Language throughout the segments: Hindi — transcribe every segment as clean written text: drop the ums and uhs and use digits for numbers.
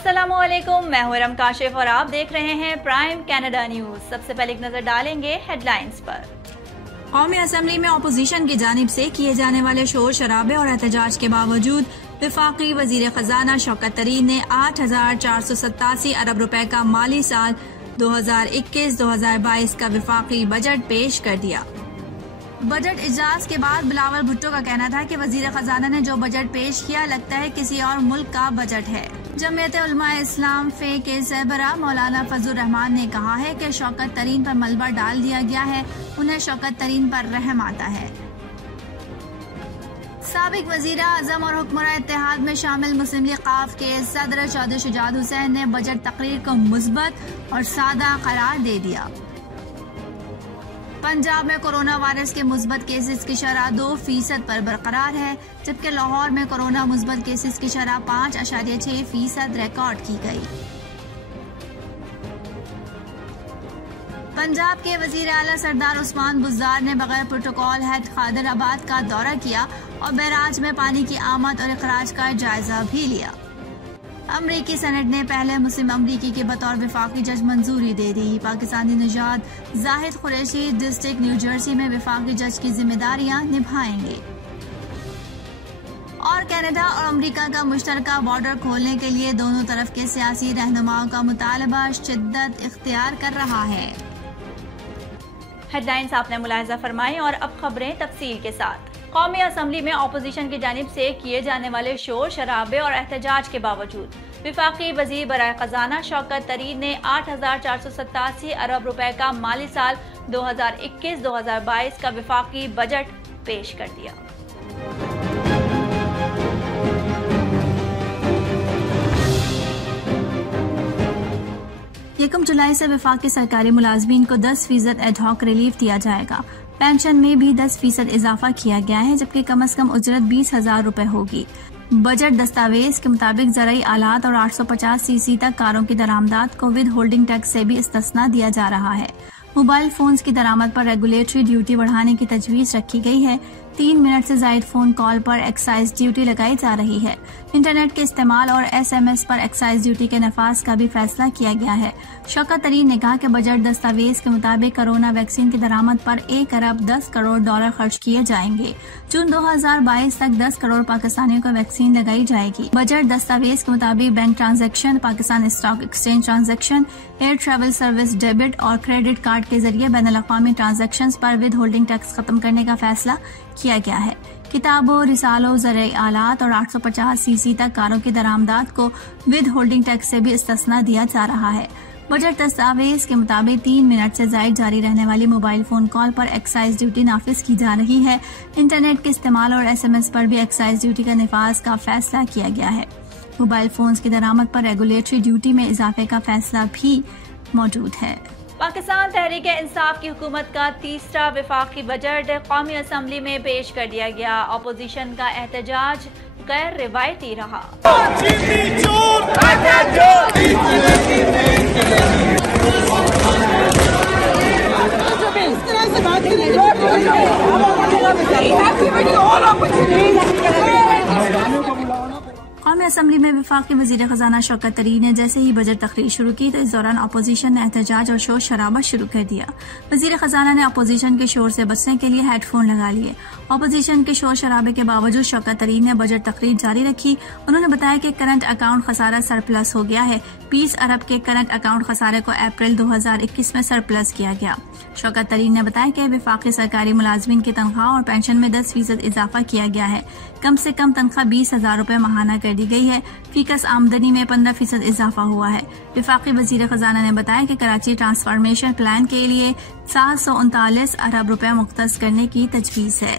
अस्सलामुअलैकुम, मैं हूं इरम काशिफ और आप देख रहे हैं प्राइम कनाडा न्यूज। सबसे पहले एक नजर डालेंगे हेडलाइंस पर। कौमी असम्बली में अपोजिशन की जानिब से किए जाने वाले शोर शराबे और एहतजाज के बावजूद वफाकी वजीर खजाना शौकत तरीन ने 8,487 अरब रुपए का माली साल 2021-2022 का वफाकी बजट पेश कर दिया। बजट इजलास के बाद बिलावल भुट्टो का कहना था कि वजीर खजाना ने जो बजट पेश किया लगता है किसी और मुल्क का बजट है। जमीयत उलमा इस्लाम फे के सरबरा मौलाना फजल रहमान ने कहा है कि शौकत तरीन पर मलबा डाल दिया गया है, उन्हें शौकत तरीन पर रहम आता है। साबिक वजीर आजम और हुक्मरान इत्तेहाद में शामिल मुस्लिम लीग काफ के सदर चौधरी शुजात हुसैन ने बजट तकरीर को मुस्बत और सादा करार दे दिया। पंजाब में कोरोना वायरस के मुस्बत केसेस की शरह 2% पर बरकरार है, जबकि लाहौर में कोरोना मुस्बत केसेस की शरह 5.6% रिकॉर्ड की गई। पंजाब के वजीर आला सरदार उस्मान बुज़दार ने बगैर प्रोटोकॉल हैद खादराबाद का दौरा किया और बैराज में पानी की आमद और अखराज का जायजा भी लिया। अमरीकी सेनेट ने पहले मुस्लिम अमरीकी के बतौर वफाकी जज मंजूरी दे दी। पाकिस्तानी निजात Zahid Qureshi district new Jersey में वफाकी जज की जिम्मेदारियां निभाएंगे। और कनाडा और अमेरिका का मुश्तरका बॉर्डर खोलने के लिए दोनों तरफ के सियासी रहनुमाओं का मुतालबा शिद्दत इख्तियार कर रहा है। हेडलाइंस आपने मुलाहिजा फरमाई और अब खबरें तफसील के साथ। कौमी असम्बली में अपोजिशन की जानिब से किए जाने वाले शोर शराबे और एहतजाज के बावजूद वफाकी वजीर बराए खजाना शौकत तरीन ने 8,487 अरब रुपए का माली साल 2021-2022 का वफाकी बजट पेश कर दिया। 1 जुलाई से वफाकी सरकारी मुलाजमीन को 10% एडहॉक रिलीफ दिया जाएगा। पेंशन में भी 10% इजाफा किया गया है, जबकि कम अज कम उजरत 20,000 रुपए होगी। बजट दस्तावेज के मुताबिक ज़राई आलात और 850 सीसी तक कारों की दरामदात को विद होल्डिंग टैक्स से भी इस्तिस्ना दिया जा रहा है। मोबाइल फोन्स की दरामद पर रेगुलेटरी ड्यूटी बढ़ाने की तजवीज रखी गई है। 3 मिनट से जायद फोन कॉल पर एक्साइज ड्यूटी लगाई जा रही है। इंटरनेट के इस्तेमाल और SMS पर एक्साइज ड्यूटी के नफाज का भी फैसला किया गया है। शौकत तरीन ने कहा कि बजट दस्तावेज के मुताबिक कोरोना वैक्सीन की दरामद पर 1 अरब 10 करोड़ डॉलर खर्च किए जाएंगे। जून 2022 तक 10 करोड़ पाकिस्तानियों को वैक्सीन लगाई जाएगी। बजट दस्तावेज के मुताबिक bank transaction, Pakistan stock exchange transaction, air travel service debit और क्रेडिट कार्ड के जरिए बैनुल-अक़वामी ट्रांजैक्शंस पर विद होल्डिंग टैक्स खत्म करने का फैसला किया गया है। किताबों, रिसालों, ज़राई आलात और 850 सीसी तक कारों की दरामदात को विद होल्डिंग टैक्स से भी इस्तिस्ना दिया जा रहा है। बजट दस्तावेज के मुताबिक 3 मिनट से जायद जारी रहने वाली मोबाइल फोन कॉल पर एक्साइज ड्यूटी नाफिज की जा रही है। इंटरनेट के इस्तेमाल और SMS पर भी एक्साइज ड्यूटी का निफाज का फैसला किया गया है। मोबाइल फोन्स की दरामद पर रेगुलेटरी ड्यूटी में इजाफे का फैसला भी मौजूद है। पाकिस्तान तहरीक इंसाफ की हुकूमत का तीसरा वफाकी बजट कौमी असम्बली में पेश कर दिया गया। अपोजिशन का एहतजाज गैर रिवायती रहा। कौमी असम्बली में वफाकी वजीर खजाना शौकत तरीन ने जैसे ही बजट तकरीर शुरू की तो इस दौरान अपोजिशन ने एहतजाज और शोर शराबा शुरू कर दिया। वजीर खजाना ने अपोजिशन के शोर से बचने के लिए हेडफोन लगा लिए। अपोजिशन के शोर शराबे के बावजूद शौकत तरीन ने बजट तकरीर जारी रखी। उन्होंने बताया कि करंट अकाउंट खसारा सरप्लस हो गया है। 20 अरब के करंट अकाउंट खसारे को अप्रैल 2021 में सरप्लस किया गया। शौकत तरीन ने बताया कि वफाकी सरकारी मुलाजमीन की तनख्वाह और पेंशन में 10% इजाफा किया गया है। कम से कम तनख्वाह 20,000 रुपए माहाना कर दी गई है। फीकस आमदनी में 15% इजाफा हुआ है। वफाकी वजीर खजाना ने बताया कि कराची ट्रांसफॉर्मेशन प्लान के लिए 739 अरब रुपए मुख्तस करने की तजवीज है।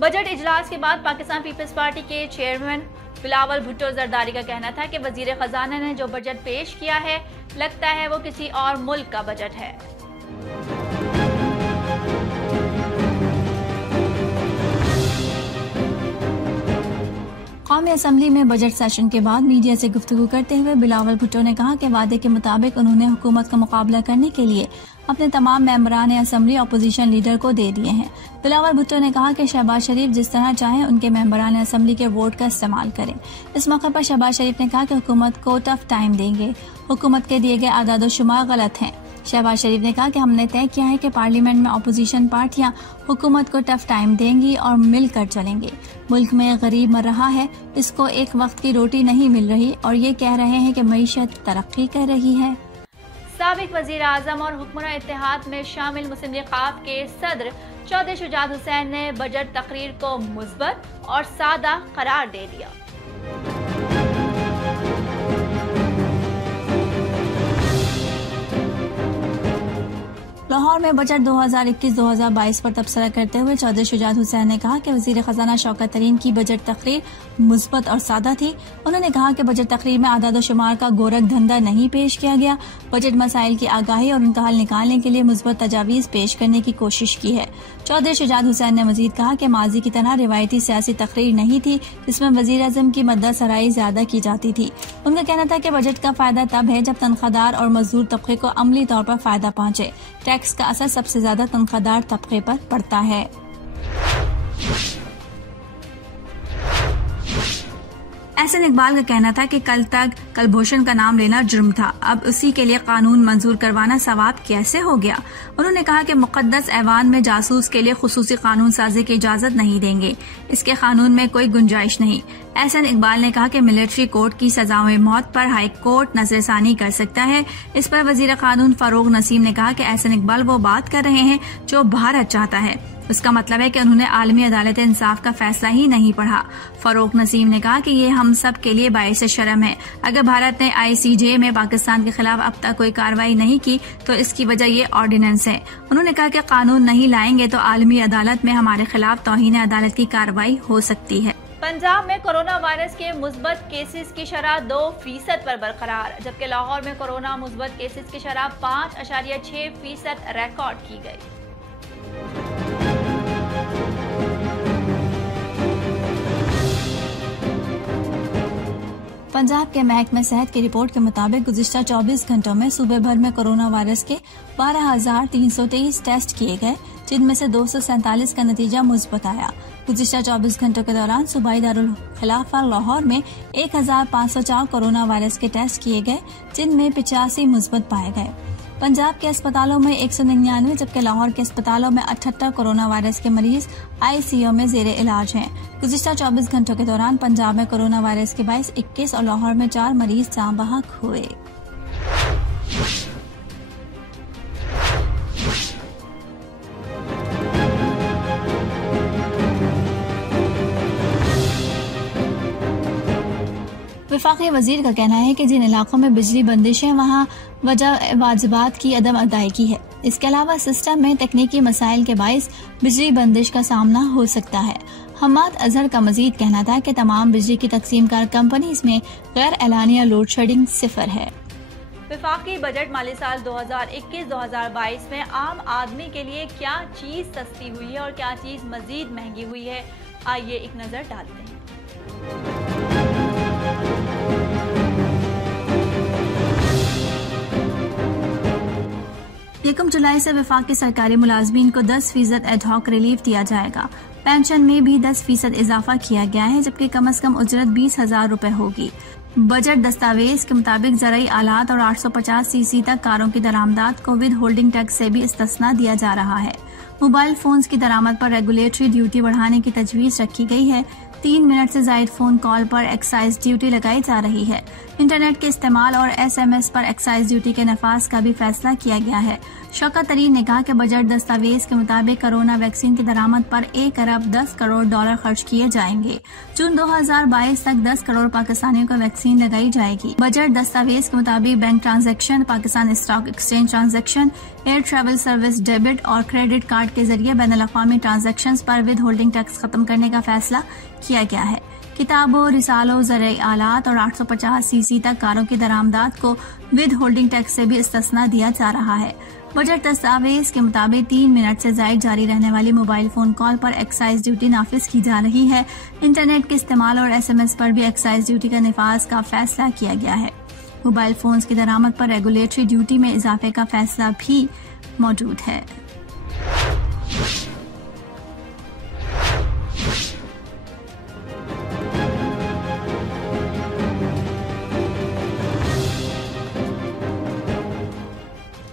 बजट इजलास के बाद पाकिस्तान पीपल्स पार्टी के चेयरमैन बिलावल भुट्टो जरदारी का कहना था कि वजीर खजाना ने जो बजट पेश किया है लगता है वो किसी और मुल्क का बजट है। कौमी असम्बली में बजट सेशन के बाद मीडिया से गुफ्तगू करते हुए बिलावल भुट्टो ने कहा कि वादे के मुताबिक उन्होंने हुकूमत का मुकाबला करने के लिए अपने तमाम मेंबरान असम्बली अपोजिशन लीडर को दे दिए हैं। बिलावल भुट्टो ने कहा कि शहबाज शरीफ जिस तरह चाहें उनके मेंबरान असम्बली के वोट का इस्तेमाल करें। इस मौके पर शहबाज शरीफ ने कहा कि हुकूमत को टफ टाइम देंगे, हुकूमत के दिए गए आदाद शुमार गलत हैं। शहबाज शरीफ ने कहा कि हमने तय किया है कि पार्लियामेंट में अपोजिशन पार्टियां हुकूमत को टफ टाइम देंगी और मिलकर चलेंगे। मुल्क में गरीब मर रहा है, इसको एक वक्त की रोटी नहीं मिल रही और ये कह रहे हैं कि मईशत तरक्की कर रही है। साबिक वजीर आजम और हुक्मरान इत्तेहाद में शामिल मुस्लिम लीग के सदर चौधरी शुजात हुसैन ने बजट तकरीर को मुस्बत और सादा करार दे दिया। लाहौर में बजट 2021-2022 पर तबसरा करते हुए चौधरी शुजात हुसैन ने कहा कि वजीर खजाना शौकत तरीन की बजट तकरीर मुस्बत और सादा थी। उन्होंने कहा कि बजट तकरीर में आदाद शुमार का गोरख धंधा नहीं पेश किया गया। बजट मसाइल की आगाही और उनका हल निकालने के लिए मुस्बत तजावीज पेश करने की कोशिश की है। चौधरी शुजात हुसैन ने मजीद कहा कि माजी की तरह रिवायती सियासी तकरीर नहीं थी जिसमें वजीर आजम की मदद सराई ज्यादा की जाती थी। उनका कहना था कि बजट का फायदा तब है जब तनख्वाहदार और मजदूर तबके को अमली तौर पर फायदा पहुंचे। टैक्स का असर सबसे ज्यादा तनख्वाहदार तबके पर पड़ता है। एहसन इकबाल का कहना था कि कल तक कलभूषण का नाम लेना जुर्म था, अब उसी के लिए कानून मंजूर करवाना सवाब कैसे हो गया। उन्होंने कहा कि मुकद्दस ऐवान में जासूस के लिए खुसूसी कानून साजी की इजाजत नहीं देंगे, इसके कानून में कोई गुंजाइश नहीं। एहसन इकबाल ने कहा कि मिलिट्री कोर्ट की सजाओं मौत पर हाई कोर्ट नजरसानी कर सकता है। इस पर वजीर कानून फारूक नसीम ने कहा कि एहसन इकबाल वो बात कर रहे हैं जो भारत चाहता है, उसका मतलब है कि उन्होंने आलमी अदालत इंसाफ का फैसला ही नहीं पढ़ा। फारूक नसीम ने कहा कि ये हम सब के लिए बाइस शर्म है। अगर भारत ने ICJ में पाकिस्तान के खिलाफ अब तक कोई कार्रवाई नहीं की तो इसकी वजह ये ऑर्डिनेंस है। उन्होंने कहा कि कानून नहीं लाएंगे तो आलमी अदालत में हमारे खिलाफ तौहीन अदालत की कार्रवाई हो सकती है। पंजाब में कोरोना वायरस के मुस्बत केसेस की शरह 2% पर बरकरार, जबकि लाहौर में कोरोना मुस्बत केसेस की शरह 5.6% रिकॉर्ड की गई। पंजाब के महकमे सेहत की रिपोर्ट के मुताबिक गुज़िश्ता 24 घंटों में सूबे भर में कोरोना वायरस के 12,323 टेस्ट किए गए, जिनमें से 247 का नतीजा मुस्बत आया। गुज़िश्ता 24 घंटों के दौरान सूबाई दारुल खिलाफा लाहौर में 1,504 कोरोना वायरस के टेस्ट किए गए, जिनमें 85 मुस्बत पाए गए। पंजाब के अस्पतालों में 199 जबकि लाहौर के अस्पतालों में 78 कोरोना वायरस के मरीज ICU में जेरे इलाज हैं। गुज़िश्ता 24 घंटों के दौरान पंजाब में कोरोना वायरस के 21 और लाहौर में 4 मरीज जान बहक हुए। वफाकी वजीर का कहना है कि जिन इलाकों में बिजली बंदिश है वहाँ वजह वाजिबात की अदम अदायगी है। इसके अलावा सिस्टम में तकनीकी मसाइल के बाइस बिजली बंदिश का सामना हो सकता है। हम्माद अजहर का मजीद कहना था कि तमाम बिजली की तकसीमकार कंपनीज में गैर एलानिया लोड शेडिंग 0 है। वफाकी बजट माली साल 2021-2022 में आम आदमी के लिए क्या चीज सस्ती हुई है और क्या चीज मजीद महंगी हुई है, आइए एक नजर डालते हैं। 1 जुलाई से वफाकी सरकारी मुलाजमीन को 10% एडहॉक रिलीफ दिया जाएगा। पेंशन में भी 10% इजाफा किया गया है, जबकि कम से कम उजरत 20,000 रुपए होगी। बजट दस्तावेज के मुताबिक ज़राई आलात और 850 cc तक कारों की दरामदात को विद होल्डिंग टैक्स से भी इस्तिस्ना दिया जा रहा है। मोबाइल फोन्स की दरामद पर रेगुलेटरी ड्यूटी बढ़ाने की तजवीज रखी गई है। 3 मिनट से जायद फोन कॉल पर एक्साइज ड्यूटी लगाई जा रही है। इंटरनेट के इस्तेमाल और SMS पर एक्साइज ड्यूटी के नफाज का भी फैसला किया गया है। शौकत तरीन ने कहा कि बजट दस्तावेज के मुताबिक कोरोना वैक्सीन की दरामद पर 1 अरब 10 करोड़ डॉलर खर्च किए जाएंगे। जून 2022 तक 10 करोड़ पाकिस्तानियों को वैक्सीन लगाई जाएगी। बजट दस्तावेज के मुताबिक bank transaction, Pakistan stock exchange transaction, air travel service debit और क्रेडिट कार्ड के जरिए बैनुल-अक़वामी ट्रांजैक्शन पर विद होल्डिंग टैक्स खत्म करने का फैसला किया गया है। किताबों, रिसालों, ज़राई आलात और 850 cc तक कारों की दरामदात को विद होल्डिंग टैक्स से भी इस्तिस्ना दिया जा रहा है। बजट दस्तावेज के मुताबिक 3 मिनट से ज्यादा जारी रहने वाली मोबाइल फोन कॉल पर एक्साइज ड्यूटी नाफिज की जा रही है। इंटरनेट के इस्तेमाल और SMS पर भी एक्साइज ड्यूटी का निफाज का फैसला किया गया है। मोबाइल फोन्स की दरामद पर रेगुलेटरी ड्यूटी में इजाफे का फैसला भी मौजूद है।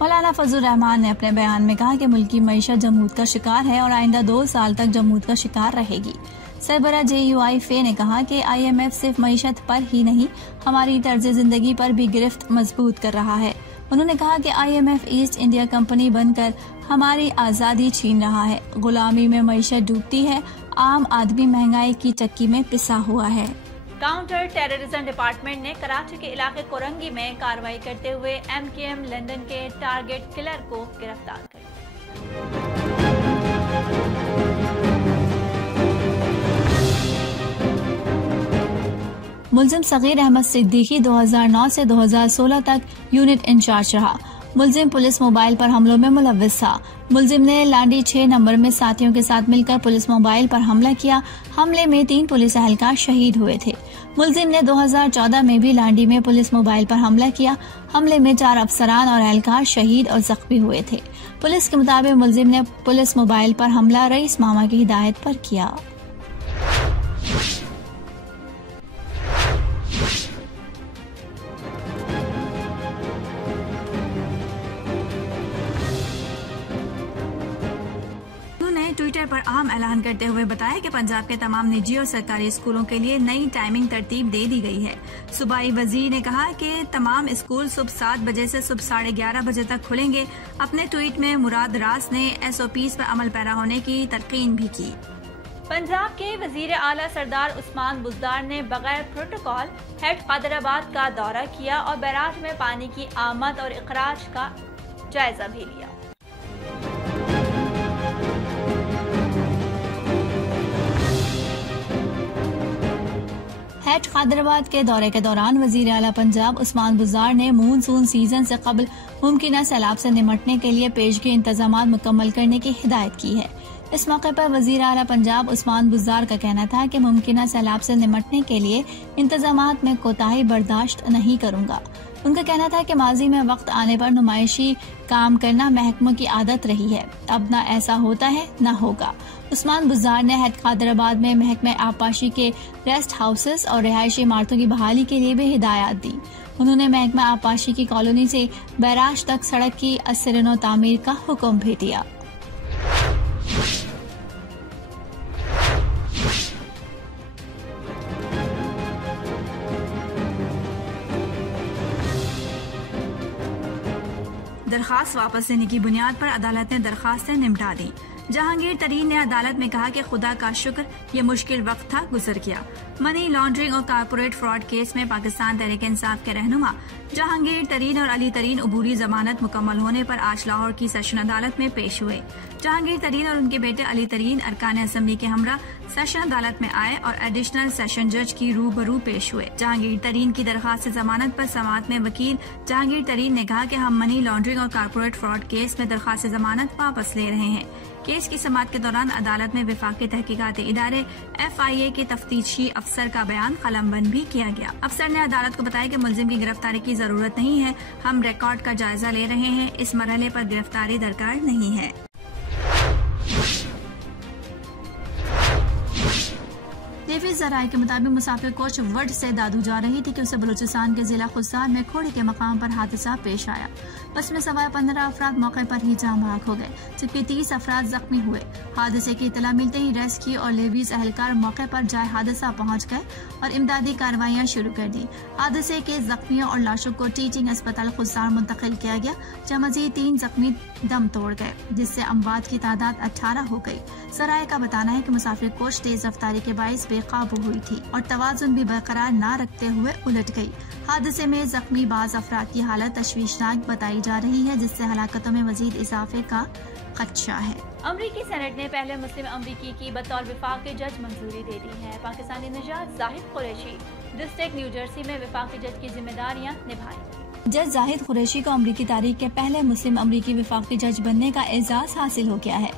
मौलाना फजल रहमान ने अपने बयान में कहा कि मुल्क की मईशत जमूद का शिकार है और आइंदा 2 साल तक जमूद का शिकार रहेगी। सरबरा JUI फे ने कहा कि IMF सिर्फ मईशत पर ही नहीं, हमारी तर्ज जिंदगी पर भी गिरफ्त मजबूत कर रहा है। उन्होंने कहा कि IMF ईस्ट इंडिया कंपनी बनकर हमारी आज़ादी छीन रहा है। गुलामी में मईशत डूबती है, आम आदमी महंगाई की चक्की में पिसा हुआ है। काउंटर टेररिज्म डिपार्टमेंट ने कराची के इलाके कोरंगी में कार्रवाई करते हुए MKM लंदन के टारगेट किलर को गिरफ्तार कर लिया। मुलजिम सगीर अहमद सिद्दीकी 2009 से 2016 तक यूनिट इंचार्ज रहा। मुलजिम पुलिस मोबाइल पर हमलों में मुलव्विस था। मुलजिम ने लांडी 6 नंबर में साथियों के साथ मिलकर पुलिस मोबाइल पर हमला किया। हमले में 3 पुलिस एहलकार शहीद हुए थे। मुलजिम ने 2014 में भी लांडी में पुलिस मोबाइल पर हमला किया। हमले में 4 अफसरान और एहलकार शहीद और जख्मी हुए थे। पुलिस के मुताबिक मुलजिम ने पुलिस मोबाइल पर हमला रईस मामा की हिदायत पर किया। ट्विटर पर अहम ऐलान करते हुए बताया कि पंजाब के तमाम निजी और सरकारी स्कूलों के लिए नई टाइमिंग तरतीब दे दी गई है। सूबाई वजीर ने कहा कि तमाम स्कूल सुबह 7 बजे से सुबह 11:30 बजे तक खुलेंगे। अपने ट्वीट में मुराद रास ने SOPs पर अमल पैरा होने की तलकीन भी की। पंजाब के वजीर आला सरदार उस्मान बुज़दार ने बगैर प्रोटोकॉल हेड कादराबाद का दौरा किया और बैराज में पानी की आमद और इखराज का जायजा भी लिया। हेड कादराबाद के दौरे के दौरान वजीर आला पंजाब उस्मान बुज़दार ने मानसून सीजन से कबल मुमकिन सैलाब से निमटने के लिए पेशगी इंतजामात मुकम्मल करने की हिदायत की है। इस मौके पर वजीर आला पंजाब उस्मान बुज़दार का कहना था कि मुमकिन सैलाब से निमटने के लिए इंतजामात में कोताही बर्दाश्त नहीं करूंगा। उनका कहना था कि माजी में वक्त आने पर नुमाइशी काम करना महकमों की आदत रही है, अब न ऐसा होता है न होगा। उस्मान बुज़दार ने हेड कादराबाद में महकमे आबपाशी के रेस्ट हाउसेस और रिहायशी इमारतों की बहाली के लिए भी हिदायत दी। उन्होंने महकमा आबपाशी की कॉलोनी से बैराज तक सड़क की असरनो तामीर का हुक्म भी दिया। दरखास्त वापस लेने की बुनियाद पर अदालत ने दरखास्तें निपटा दी। जहांगीर तरीन ने अदालत में कहा कि खुदा का शुक्र ये मुश्किल वक्त था, गुजर गया। मनी लॉन्ड्रिंग और कारपोरेट फ्रॉड केस में पाकिस्तान तहरीक इंसाफ के रहनुमा जहांगीर तरीन और अली तरीन अबूरी जमानत मुकम्मल होने पर आज लाहौर की सेशन अदालत में पेश हुए। जहांगीर तरीन और उनके बेटे अली तरीन अरकान असम्बली के हमरा सेशन अदालत में आए और एडिशनल सेशन जज की रूबरू पेश हुए। जहांगीर तरीन की दरखास्त जमानत पर समाअत में वकील जहांगीर तरीन ने कहा कि हम मनी लॉन्ड्रिंग और कारपोरेट फ्रॉड केस में दरखास्त जमानत वापस ले रहे हैं। केस की समाअत के दौरान अदालत में विफाकी तहकीकाती इदारे FIA के तफ्तीशी अफसर का बयान कलमबंद भी किया गया। अफसर ने अदालत को बताया कि मुलजिम की गिरफ्तारी की जरूरत नहीं है, हम रिकॉर्ड का जायजा ले रहे हैं, इस मरहले पर गिरफ्तारी दरकार नहीं है। नेवी ज़राए के मुताबिक मुसाफिर कोच वड से दादू जा रही थी कि उसे बलूचिस्तान के जिला खुस्सार में खोड़ी के मकाम पर हादसा पेश आया। बस में सवार 15 अफराद मौके पर ही जान बहक हो गए, जबकि 30 अफराद जख्मी हुए। हादसे की इतला मिलते ही रेस्क्यू और लेवीज एहलकार मौके पर जाए हादसा पहुंच गए और इमदादी कार्रवाइयां शुरू कर दी। हादसे के जख्मियों और लाशों को टीचिंग अस्पताल खुस्सार मुंतकिल किया गया, जहाँ मजीद 3 जख्मी दम तोड़ गए, जिससे अमवात की तादाद 18 हो गई। ज़राए का बताना है कि मुसाफिर कोच तेज रफ्तारी के बाइस बेकाबू हुई थी और तवाजुन भी बरकरार न रखते हुए उलट गई। हादसे में जख्मी बाज अफराद की हालत तशवीशनाक बताई जा रही है, जिससे हलाकतों में मजीद इजाफे का खदशा है। अमरीकी सेनेट ने पहले मुस्लिम अमरीकी की बतौर विफाकी जज मंजूरी दे दी है। पाकिस्तानी निजात Zahid Qureshi district new Jersey में विफाकी जज की जिम्मेदारियां निभाएंगे। जज जाहिद कुरैशी को अमरीकी तारीख के पहले मुस्लिम अमरीकी वफाकी जज बनने का एजाज हासिल हो गया है।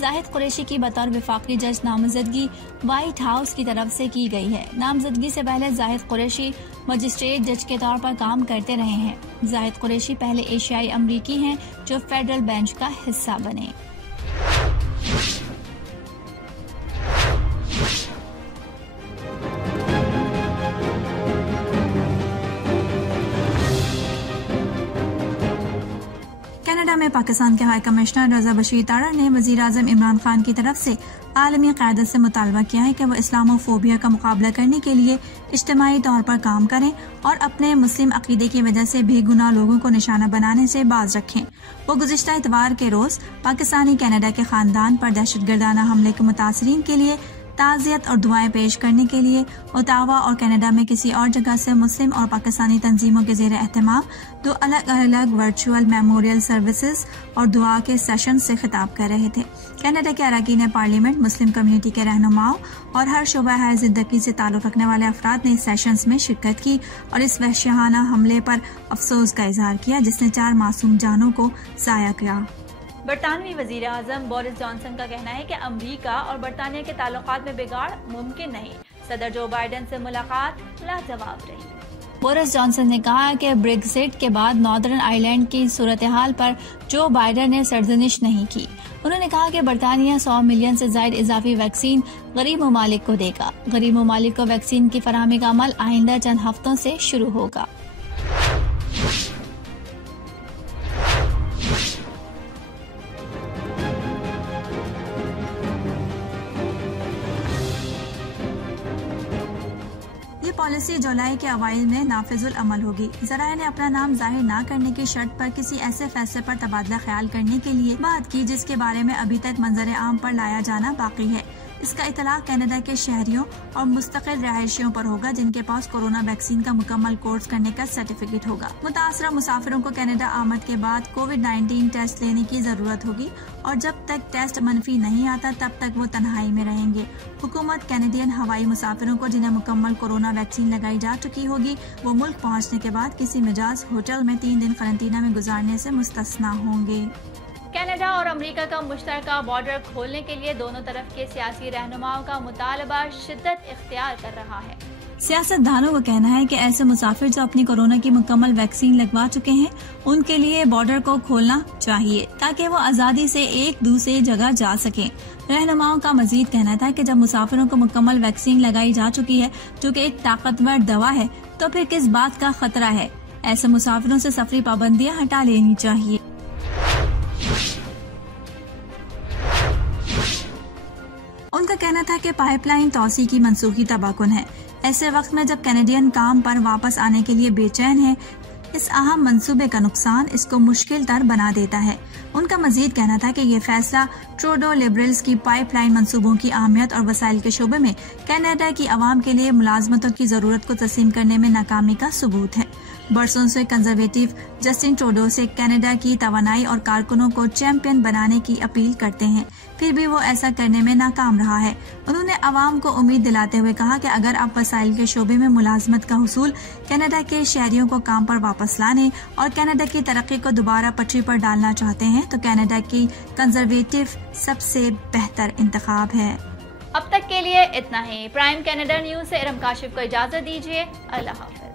जाहिद कुरैशी की बतौर वफाकी जज नामजदगी व्हाइट हाउस की तरफ से की गई है। नामजदगी से पहले जाहिद कुरैशी मजिस्ट्रेट जज के तौर पर काम करते रहे हैं। जाहिद कुरैशी पहले एशियाई अमरीकी हैं जो फेडरल बेंच का हिस्सा बने। कनाडा में पाकिस्तान के हाई कमिश्नर रजा बशीर तारा ने वजीर आजम इमरान खान की तरफ से आलमी क़यादत से मुतालबा किया है कि वो इस्लामोफोबिया का मुकाबला करने के लिए इज्तिमाई तौर पर काम करें और अपने मुस्लिम अकीदे की वजह से बेगुनाह लोगों को निशाना बनाने से बाज रखें। वो गुज़िश्ता इतवार के रोज पाकिस्तानी कनाडा के खानदान पर दहशतगर्दाना हमले के मुतासरीन के लिए ताज़ियत और दुआएं पेश करने के लिए ओटावा और कनाडा में किसी और जगह से मुस्लिम और पाकिस्तानी तंजीमों के ज़ेर एहतमाम 2 अलग अलग वर्चुअल मेमोरियल सर्विसेज और दुआ के सेशन से खिताब कर रहे थे। कनाडा के अरकान पार्लियामेंट, मुस्लिम कम्युनिटी के रहनुमाओं और हर शोबा हर जिंदगी से ताल्लुक़ रखने वाले अफराद ने इस सेशंस में शिरकत की और इस वहशियाना हमले पर अफसोस का इजहार किया जिसने 4 मासूम जानों को ज़ाया किया। बरतानवी वजीर आजम बोरिस जॉनसन का कहना है कि अमरीका और बरतानिया के ताल्लुकात में बिगाड़ मुमकिन नहीं। सदर जो बाइडेन से मुलाकात लाजवाब रही। बोरिस जॉनसन ने कहा कि ब्रेक्जिट के बाद नॉर्दर्न आयरलैंड की सूरत हाल पर जो बाइडेन ने सरजनिश नहीं की। उन्होंने कहा कि बरतानिया 100 मिलियन से ज्यादा इजाफी वैक्सीन गरीब ममालिक को देगा। गरीब ममालिक को वैक्सीन की फराहमी का अमल आइंदा चंद हफ्तों से शुरू होगा। पॉलिसी जुलाई के अवाइल में नाफिजुल अमल होगी। ज़राए ने अपना नाम जाहिर न करने की शर्त पर किसी ऐसे फैसले पर तबादला ख्याल करने के लिए बात की जिसके बारे में अभी तक मंजर आम पर लाया जाना बाकी है। इसका इतलाक कनाडा के शहरियों और मुस्तकिल रहायशियों पर होगा जिनके पास कोरोना वैक्सीन का मुकम्मल कोर्स करने का सर्टिफिकेट होगा। मुतासरा मुसाफिरों को कनाडा आमद के बाद कोविड-19 टेस्ट लेने की जरूरत होगी और जब तक टेस्ट मनफी नहीं आता तब तक वो तन्हाई में रहेंगे। हुकूमत कैनेडियन हवाई मुसाफिरों को जिन्हें मुकम्मल कोरोना वैक्सीन लगाई जा चुकी होगी वो मुल्क पहुँचने के बाद किसी मिजाज होटल में 3 दिन क्वारंटीना में गुजारने से मुस्तस्ना होंगे। कनाडा और अमेरिका का मुश्तरका बॉर्डर खोलने के लिए दोनों तरफ के सियासी रहनुमाओं का मुतालबा शिद्दत इख्तियार कर रहा है। सियासतदानों का कहना है कि ऐसे मुसाफिर जो अपनी कोरोना की मुकम्मल वैक्सीन लगवा चुके हैं उनके लिए बॉर्डर को खोलना चाहिए ताकि वो आज़ादी से एक दूसरी जगह जा सकें। रहनुमाओं का मजीद कहना था कि जब मुसाफिरों को मुकम्मल वैक्सीन लगाई जा चुकी है जो कि एक ताकतवर दवा है तो फिर किस बात का खतरा है। ऐसे मुसाफिरों से सफरी पाबंदियां हटा लेनी चाहिए। उनका कहना था कि पाइपलाइन तोसी की मनसूखी तबाकुन है। ऐसे वक्त में जब कैनेडियन काम पर वापस आने के लिए बेचैन है, इस अहम मंसूबे का नुकसान इसको मुश्किल तर बना देता है। उनका मजीद कहना था कि ये फैसला ट्रूडो लिबरल्स की पाइपलाइन मंसूबों की अहमियत और वसाइल के शोबे में कनाडा की आवाम के लिए मुलाजमतों की जरूरत को तस्लीम करने में नाकामी का सबूत है। बरसों से कंजर्वेटिव जस्टिन ट्रूडो से कनाडा की तवानाई और कारकुनों को चैंपियन बनाने की अपील करते हैं, फिर भी वो ऐसा करने में नाकाम रहा है। उन्होंने आवाम को उम्मीद दिलाते हुए कहा कि अगर आप वसाइल के शोबे में मुलाजमत का हुसूल कनाडा के शहरियों को काम पर वापस लाने और कनाडा की तरक्की को दोबारा पटरी पर डालना चाहते हैं तो कनाडा की कंजर्वेटिव सबसे बेहतर इंतखाब है। अब तक के लिए इतना ही। प्राइम कनाडा न्यूज से इरम काशिफ को इजाजत दीजिए। अल्लाह हाफ़िज़।